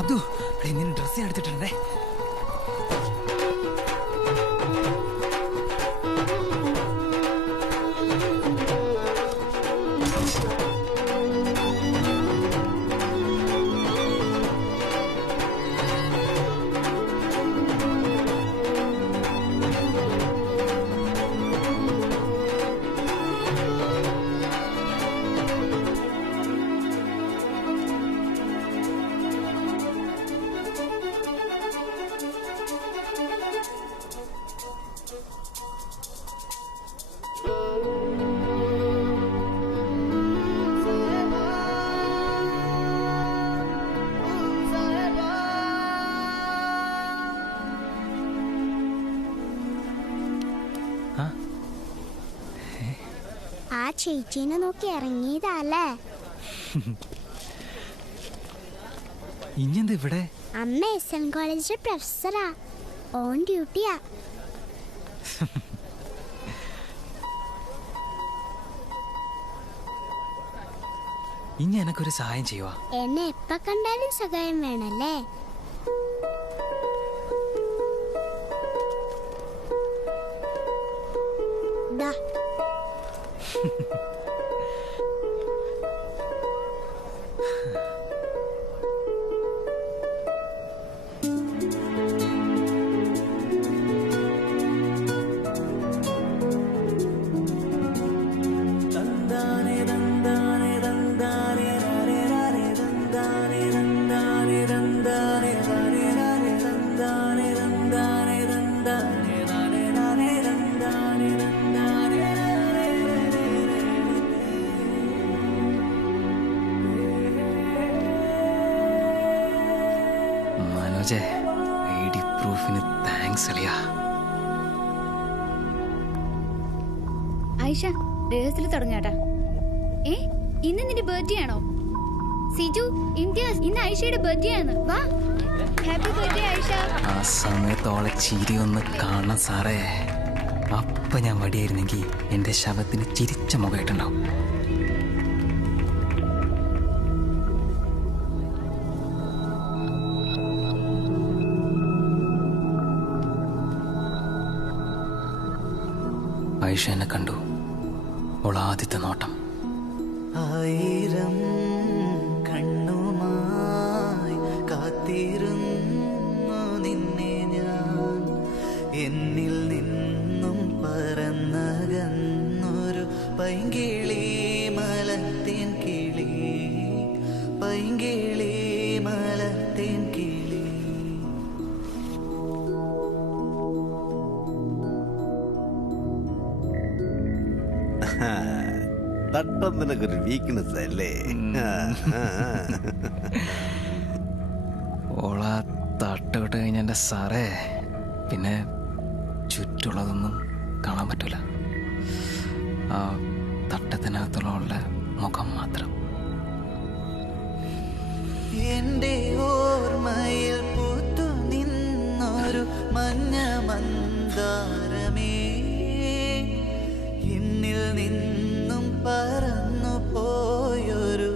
അബ്ദു, നിന്നെ ഡ്രസ്സ് എടുത്തിട്ടുണ്ടേ. ആ ചേച്ചീനെ നോക്കി ഇറങ്ങിയതല്ലേ? ഇഞ്ഞെന്താ ഇവിടെ? അമ്മ SN കോളേജിലെ പ്രൊഫസറാ, ഓൺ ഡ്യൂട്ടിയാ. ഇനി എനക്കൊരു സഹായം ചെയ്യുവാ. എന്നെ എപ്പ കണ്ടാലും സഹായം വേണല്ലേ? ദാ. മനോജേ, ID പ്രൂഫിന് താങ്ക്സ് അളിയാ. ആയിഷ, റിഹേഴ്സൽ തുടങ്ങാട്ടാ. ഇന്ന് നിന്റെ ബർത്ത്ഡേ ആണോ? സിജു, ഇംതിയാസ്, ഇന്ന് ആയിഷയുടെ ബർത്ത്ഡേ ആണ്. വാ, ഹാപ്പി ബർത്ത്ഡേ ആയിഷ. ആ സമയത്തോളെ ചിരി ഒന്ന് കാണണം സാറേ. അപ്പൊ ഞാൻ വടിയായിരുന്നെങ്കിൽ എന്റെ ശവത്തിന് ചിരിച്ച മുഖമായിട്ടുണ്ടാവും. ആയിഷ എന്നെ കണ്ടു. ഓൾ ആദ്യത്തെ നോട്ടം. ആയിരം കണ്ണുമായി കാത്തിരുന്നു നിന്നെ ഞാൻ, എന്നിൽ നിന്നും പറന്നകന്നൊരു പൈങ്കിളി മലത്തേൻ കിളി, പൈങ്കിളി മലത്തേൻ കിളി. തട്ടം നിനക്കൊരു വീക്ക്നെസ് അല്ലേ? ഓളാ തട്ടോട്ട് കഴിഞ്ഞ എൻ്റെ സാറേ പിന്നെ ചുറ്റുള്ളതൊന്നും കാണാൻ പറ്റൂല. ആ തട്ടത്തിനകത്തുള്ള മുഖം മാത്രം. എന്റെ ഓർമ്മയിൽ പൂത്തു നിന്നൊരു മഞ്ഞ മന്ദാരമേ, എന്നിൽ നിന്നും പറന്നു പോയൊരു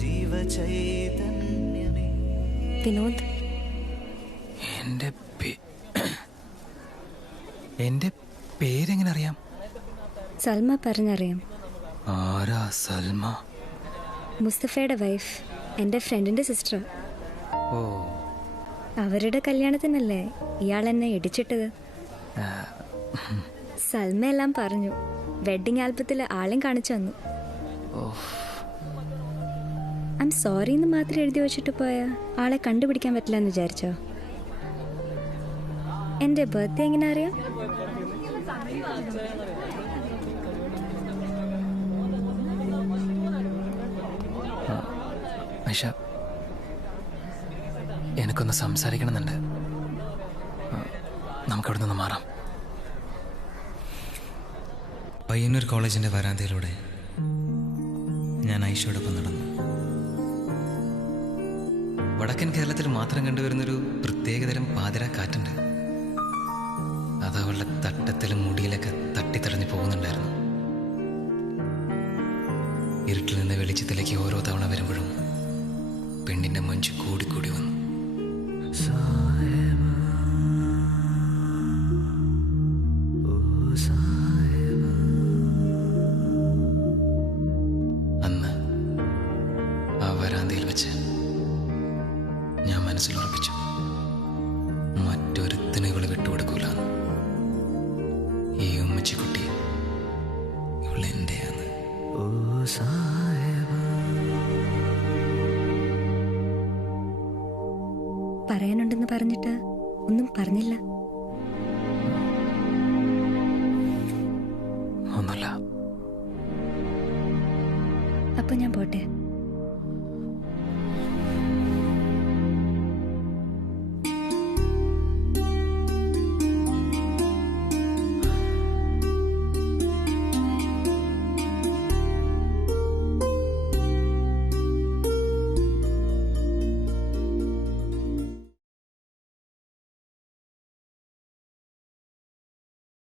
ജീവചൈതന്യമേ. വിനോദ്, എൻ്റെ പേരെങ്ങനെ അറിയാം? സൽമ പറഞ്ഞറിയാം. ആരാ സൽമ? മുസ്തഫയുടെ വൈഫ്, എൻ്റെ ഫ്രണ്ടിൻ്റെ സിസ്റ്റർ. ഓ, അവരുടെ കല്യാണത്തിനല്ലേ ഇയാൾ എന്നെ ഇടിച്ചിട്ടത്. സൽമ എല്ലാം പറഞ്ഞു. വെഡിങ് ആൽബത്തിൽ ആളെയും കാണിച്ചു തന്നു. ഐ എം സോറി എന്ന് മാത്രം എഴുതി വെച്ചിട്ട് പോയാ ആളെ കണ്ടുപിടിക്കാൻ പറ്റില്ല എന്ന് വിചാരിച്ചോ? എൻ്റെ ബർത്ത്ഡേ എങ്ങനെ അറിയാം? ആയിഷ, എനിക്കൊന്ന് സംസാരിക്കണമെന്നുണ്ട്. നമുക്കവിടെ നിന്ന് മാറാം. പയ്യന്നൂർ കോളേജിൻ്റെ വരാന്തയിലൂടെ ഞാൻ ആയിഷയോടൊപ്പം നടന്നു. വടക്കൻ കേരളത്തിൽ മാത്രം കണ്ടുവരുന്നൊരു പ്രത്യേകതരം പാതിര കാറ്റുണ്ട്. അത് അവളുടെ തട്ടത്തിലും മുടിയിലൊക്കെ തട്ടിത്തടഞ്ഞു പോകുന്നുണ്ടായിരുന്നു. ഇരുട്ടിൽ നിന്ന് വെളിച്ചത്തിലേക്ക് ഓരോ തവണ വരുമ്പോഴും പെണ്ണിൻ്റെ മഞ്ച് കൂടിക്കൂടി വന്നു. മനസ്സിലുറപ്പിച്ചു. മറ്റൊരുത്തിനെ ഇവള് വിട്ടുകൊടുക്കൂല. ഈ ഉമ്മച്ചിക്കുട്ടി ഇവളെന്റെയാണ്. ഓ സാഹിബ, പറയാനുണ്ടെന്ന് പറഞ്ഞിട്ട് ഒന്നും പറഞ്ഞില്ല. ഒന്നുമില്ല. അപ്പൊ ഞാൻ പോട്ടെ.